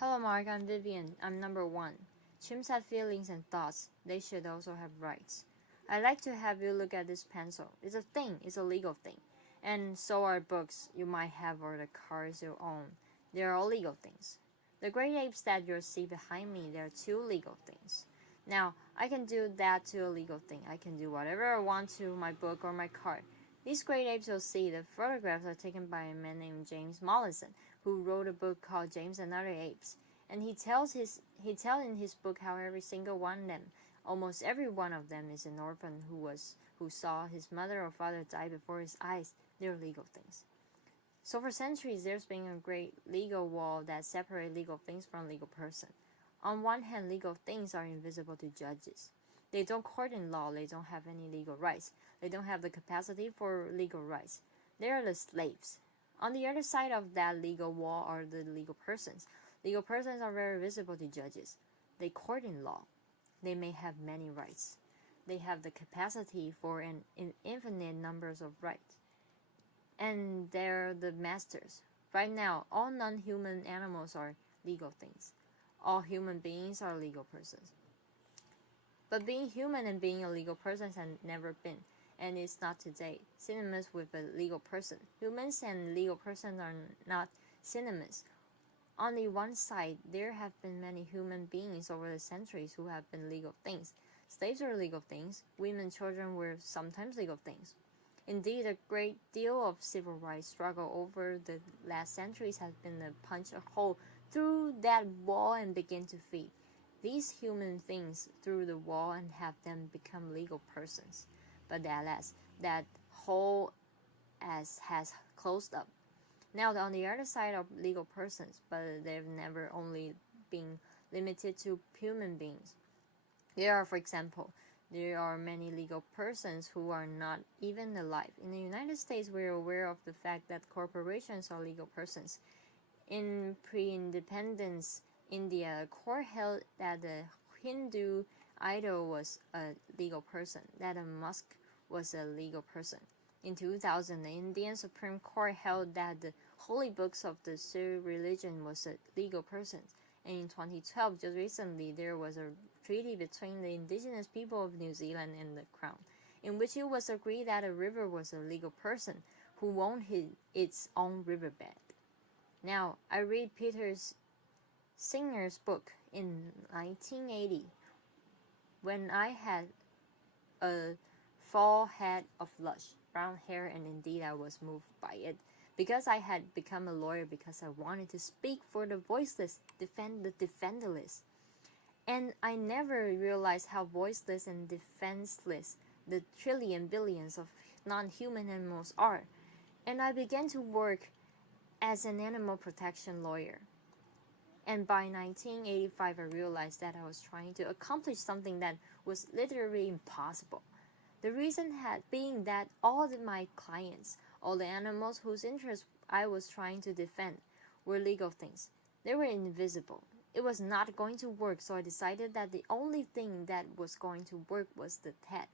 Hello Mark, I'm Vivian. I'm number 1. Chimps have feelings and thoughts. They should also have rights. I'd like to have you look at this pencil. It's a thing. It's a legal thing. And so are books you might have or the cars you own. They're all legal things. The great apes that you see behind me, they're 2 legal things. Now, I can do that to a legal thing. I can do whatever I want to my book or my car. These great apes you'll see, the photographs are taken by a man named James Mollison, who wrote a book called James and Other Apes. And he tells in his book how every single one of them, almost every one of them, is an orphan who saw his mother or father die before his eyes. They're legal things. So for centuries, there's been a great legal wall that separates legal things from legal person. On one hand, legal things are invisible to judges. They don't court in law. They don't have any legal rights. They don't have the capacity for legal rights. They are the slaves. On the other side of that legal wall are the legal persons. Legal persons are very visible to judges. They court in law. They may have many rights. They have the capacity for an infinite numbers of rights. And they're the masters. Right now, all non-human animals are legal things. All human beings are legal persons. But being human and being a legal person has never been, and is not today, synonymous with a legal person. Humans and legal persons are not synonymous. On the one side, there have been many human beings over the centuries who have been legal things. Slaves were legal things. Women and children were sometimes legal things. Indeed, a great deal of civil rights struggle over the last centuries has been to punch a hole through that wall and begin to feed these human things through the wall and have them become legal persons. But alas, that hole has closed up. Now, on the other side of legal persons, but they've never only been limited to human beings. For example, there are many legal persons who are not even alive. In the United States, we're aware of the fact that corporations are legal persons. In pre-independence India, a court held that the Hindu idol was a legal person, that a mosque was a legal person. In 2000, the Indian Supreme Court held that the holy books of the Sikh religion was a legal person. And in 2012, just recently, there was a treaty between the indigenous people of New Zealand and the Crown, in which it was agreed that a river was a legal person who owned its own riverbed. Now, I read Peter Singer's book in 1980 when I had a full head of lush brown hair, and indeed I was moved by it because I had become a lawyer because I wanted to speak for the voiceless, defend the defenderless. And I never realized how voiceless and defenseless the billions of non-human animals are. And I began to work as an animal protection lawyer. And by 1985, I realized that I was trying to accomplish something that was literally impossible. The reason had being that all of my clients, all the animals whose interests I was trying to defend, were legal things. They were invisible. It was not going to work, so I decided that the only thing that was going to work was the head.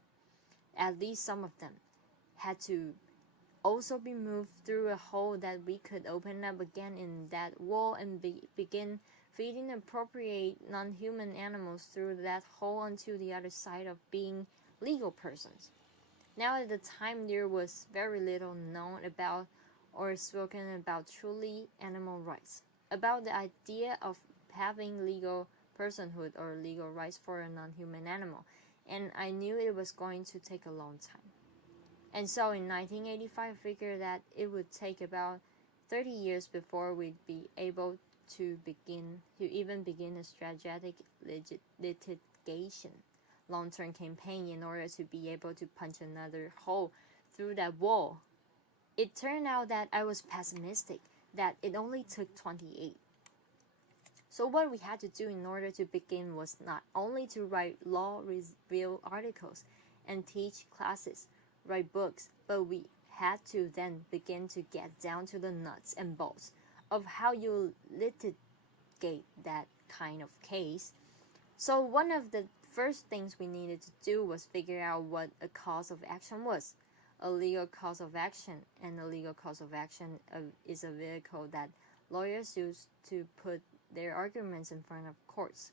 At least some of them had to also be moved through a hole that we could open up again in that wall and begin feeding appropriate non-human animals through that hole onto the other side of being legal persons. Now, at the time, there was very little known about or spoken about truly animal rights, about the idea of having legal personhood or legal rights for a non-human animal, and I knew it was going to take a long time. And so in 1985, I figured that it would take about 30 years before we'd be able to even begin a strategic litigation, long-term campaign in order to be able to punch another hole through that wall. It turned out that I was pessimistic, that it only took 28. So what we had to do in order to begin was not only to write law review articles and teach classes, write books, but we had to then begin to get down to the nuts and bolts of how you litigate that kind of case. So one of the first things we needed to do was figure out what a cause of action was. A legal cause of action, and a legal cause of action is a vehicle that lawyers use to put their arguments in front of courts.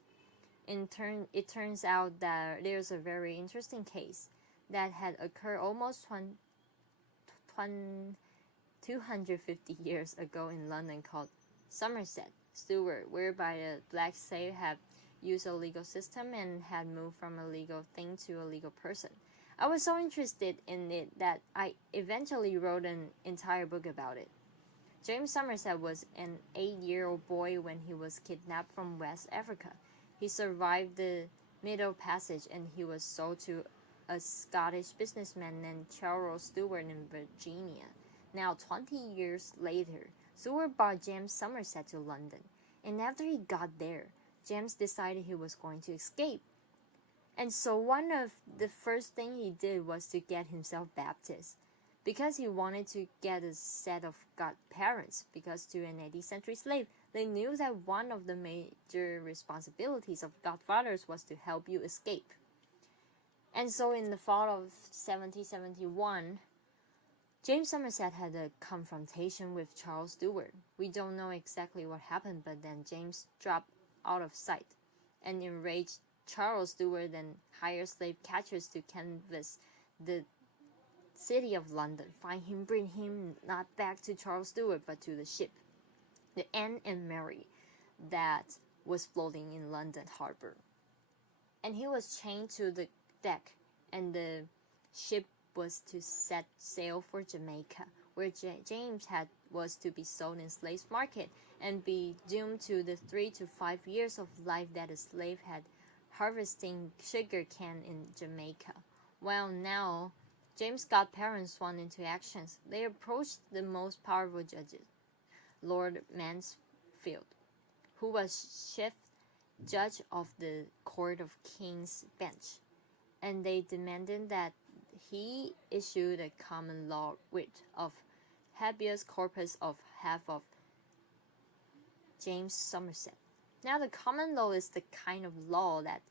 It turns out that there's a very interesting case that had occurred almost 250 years ago in London called Somerset Stewart, whereby a black slave had used a legal system and had moved from a legal thing to a legal person. I was so interested in it that I eventually wrote an entire book about it. James Somerset was an 8-year-old boy when he was kidnapped from West Africa. He survived the Middle Passage and he was sold to a Scottish businessman named Charles Stewart in Virginia. Now, 20 years later, Stewart brought James Somerset to London, and after he got there, James decided he was going to escape. And so one of the first thing he did was to get himself baptized, because he wanted to get a set of godparents, because to an 18th century slave, they knew that one of the major responsibilities of godfathers was to help you escape. And so in the fall of 1771, James Somerset had a confrontation with Charles Stewart. We don't know exactly what happened, but then James dropped out of sight, and enraged Charles Stewart then hired slave catchers to canvass the city of London, find him, bring him not back to Charles Stewart but to the ship, the Anne and Mary, that was floating in London harbor. And he was chained to the deck, and the ship was to set sail for Jamaica, where James was to be sold in slaves market and be doomed to the 3 to 5 years of life that a slave had harvesting sugar cane in Jamaica. Well, now James' godparents swung into actions. They approached the most powerful judges, Lord Mansfield, who was chief judge of the Court of King's Bench, and they demanded that he issued a common law writ of habeas corpus of half of James Somerset. Now, the common law is the kind of law that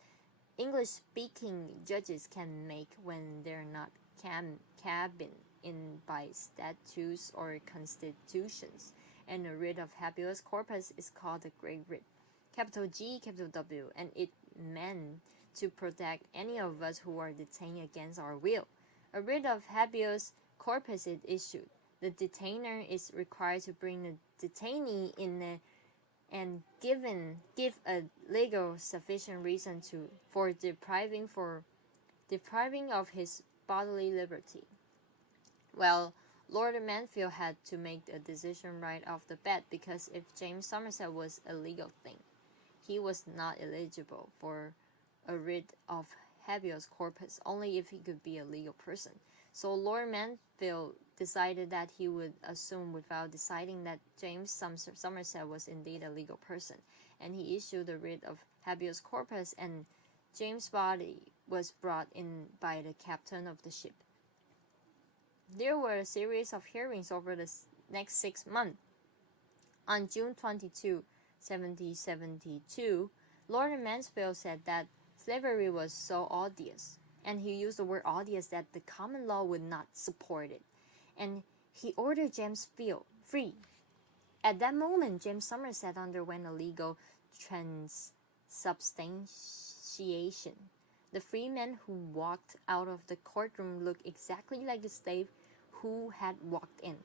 English-speaking judges can make when they're not cabined in by statutes or constitutions, and a writ of habeas corpus is called the Great Writ, capital G, capital W, and it meant to protect any of us who are detained against our will. A writ of habeas corpus is issued. The detainer is required to bring the detainee in and give a legal sufficient reason for depriving of his bodily liberty. Well, Lord Mansfield had to make a decision right off the bat, because if James Somerset was a legal thing, he was not eligible for a writ of habeas corpus, only if he could be a legal person. So Lord Mansfield decided that he would assume without deciding that James Somerset was indeed a legal person, and he issued a writ of habeas corpus, and James' body was brought in by the captain of the ship. There were a series of hearings over the next 6 months. On June 22, 1772, Lord Mansfield said that slavery was so odious, and he used the word odious, that the common law would not support it, and he ordered James free. At that moment, James Somerset underwent a legal transubstantiation. The free man who walked out of the courtroom looked exactly like the slave who had walked in,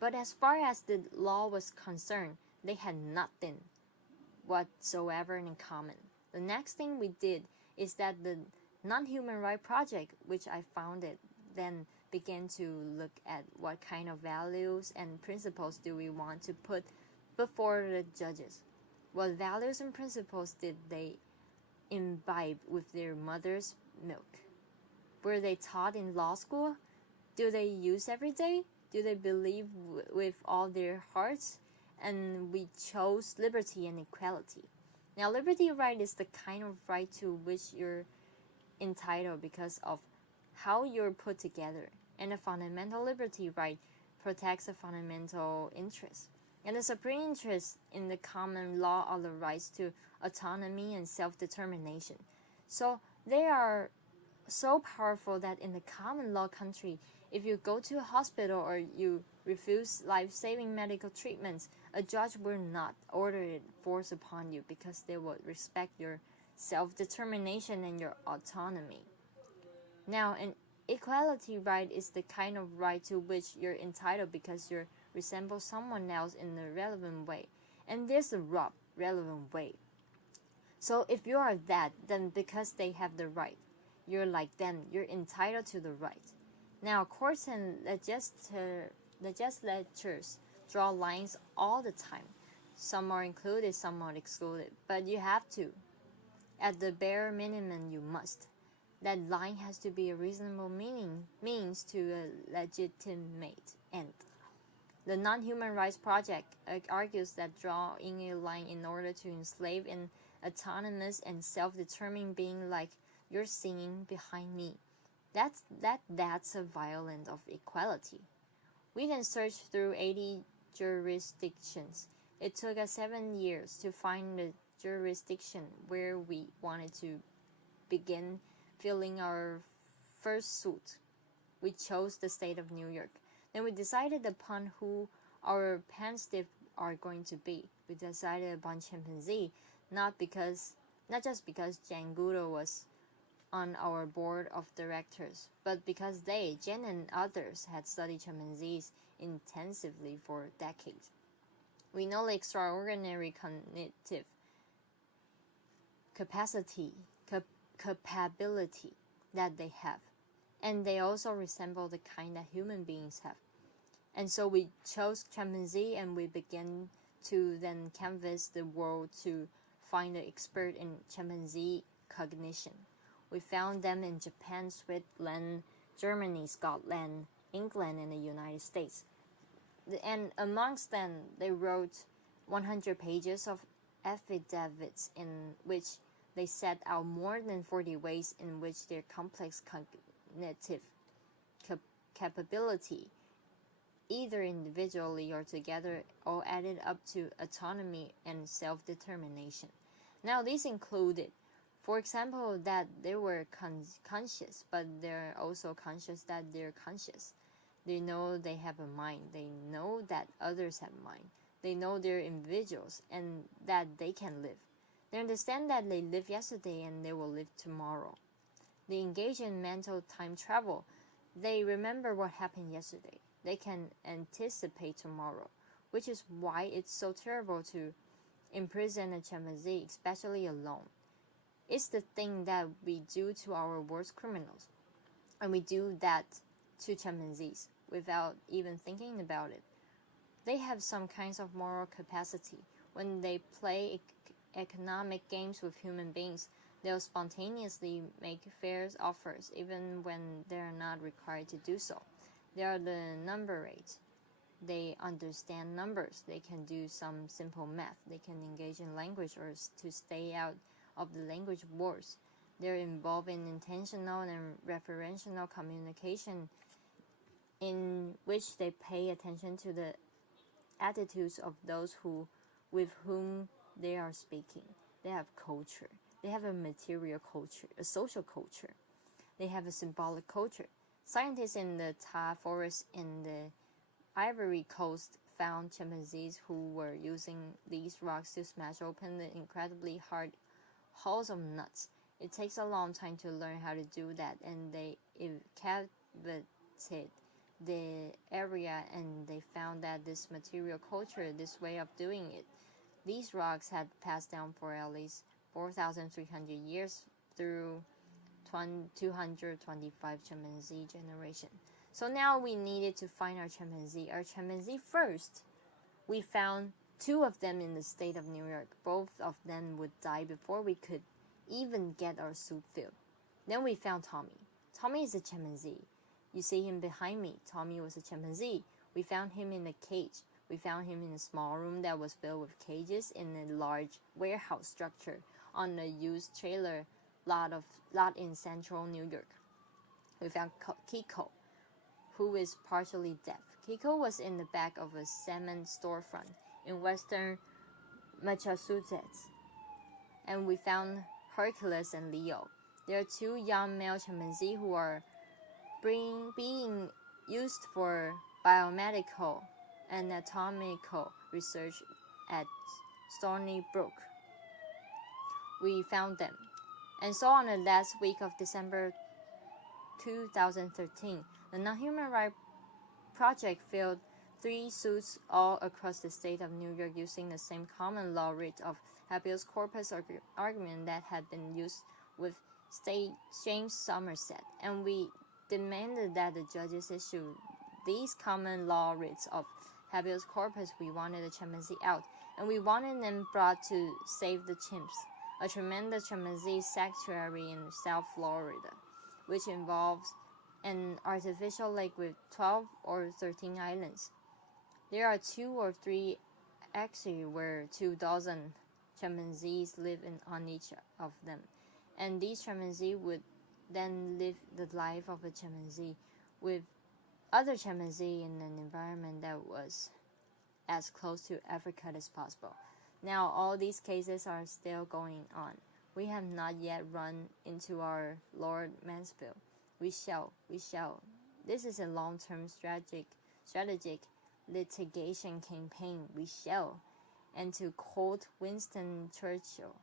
but as far as the law was concerned, they had nothing whatsoever in common. The next thing we did is that the Non-Human Rights Project, which I founded, then began to look at what kind of values and principles do we want to put before the judges. What values and principles did they imbibe with their mother's milk? Were they taught in law school? Do they use every day? Do they believe with all their hearts? And we chose liberty and equality. Now, liberty right is the kind of right to which you're entitled because of how you're put together, and a fundamental liberty right protects a fundamental interest, and the supreme interest in the common law are the rights to autonomy and self-determination. So they are so powerful that in the common law country, If you go to a hospital or you refuse life-saving medical treatments, a judge will not order it forced upon you because they will respect your self-determination and your autonomy. Now, an equality right is the kind of right to which you're entitled because you resemble someone else in a relevant way. And there's a relevant way. So if you are that, then because they have the right, you're like them, you're entitled to the right. Now, courts and legislatures draw lines all the time. Some are included, some are excluded, but you have to. At the bare minimum, you must. That line has to be a reasonable means to a legitimate end. The Non-Human Rights Project argues that drawing a line in order to enslave an autonomous and self-determined being like you're seeing behind me, that's a violation of equality. We can search through 80 jurisdictions. It took us 7 years to find the jurisdiction where we wanted to begin filling our first suit. We chose the state of New York. Then we decided upon who our plaintiffs are going to be. We decided upon chimpanzee, not just because Jane Goodall was on our board of directors, but because Jen and others had studied chimpanzees intensively for decades. We know the extraordinary cognitive capability that they have, and they also resemble the kind that human beings have. And so we chose chimpanzee, and we began to then canvass the world to find an expert in chimpanzee cognition. We found them in Japan, Switzerland, Germany, Scotland, England, and the United States. And amongst them, they wrote 100 pages of affidavits in which they set out more than 40 ways in which their complex cognitive capability, either individually or together, all added up to autonomy and self-determination. Now, these included, for example, that they were conscious, but they're also conscious that they're conscious. They know they have a mind. They know that others have a mind. They know they're individuals and that they can live. They understand that they lived yesterday and they will live tomorrow. They engage in mental time travel. They remember what happened yesterday. They can anticipate tomorrow, which is why it's so terrible to imprison a chimpanzee, especially alone. It's the thing that we do to our worst criminals, and we do that to chimpanzees without even thinking about it. They have some kinds of moral capacity. When they play economic games with human beings, they'll spontaneously make fair offers even when they're not required to do so. They are the numerates. They understand numbers. They can do some simple math. They can engage in language or to stay out of the language wars. They're involved in intentional and referential communication in which they pay attention to the attitudes of those with whom they are speaking. They have culture. They have a material culture, a social culture. They have a symbolic culture. Scientists in the Ta forest in the Ivory Coast found chimpanzees who were using these rocks to smash open the incredibly hard hulls of nuts. It takes a long time to learn how to do that, and they excavated the area and they found that this material culture, this way of doing it, these rocks had passed down for at least 4,300 years through 225 chimpanzee generation. So now we needed to find our chimpanzee. First, we found 2 of them in the state of New York. Both of them would die before we could even get our suit filled. Then we found Tommy. Tommy is a chimpanzee. You see him behind me. Tommy was a chimpanzee. We found him in a cage. We found him in a small room that was filled with cages in a large warehouse structure on a used trailer lot in central New York. We found Kiko, who is partially deaf. Kiko was in the back of a cement storefront in western Massachusetts. And we found Hercules and Leo. They are 2 young male chimpanzees who are being used for biomedical and anatomical research at Stony Brook. We found them. And so on the last week of December 2013, the Non-Human Rights Project filed 3 suits all across the state of New York using the same common law writ of habeas corpus argument that had been used with State James Somerset, and we demanded that the judges issue these common law writs of habeas corpus. We wanted the chimpanzee out, and we wanted them brought to save the chimps, a tremendous chimpanzee sanctuary in South Florida, which involves an artificial lake with 12 or 13 islands. There are 2 or 3 actually where 2 dozen chimpanzees live on each of them, and these chimpanzees would then live the life of a chimpanzee with other chimpanzee in an environment that was as close to Africa as possible. Now all these cases are still going on. We have not yet run into our Lord Mansfield. We shall. This is a long-term strategic litigation campaign. We shall. And to quote Winston Churchill,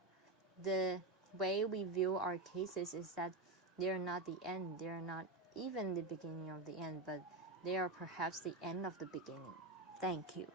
the way we view our cases is that they are not the end. They are not even the beginning of the end, but they are perhaps the end of the beginning. Thank you.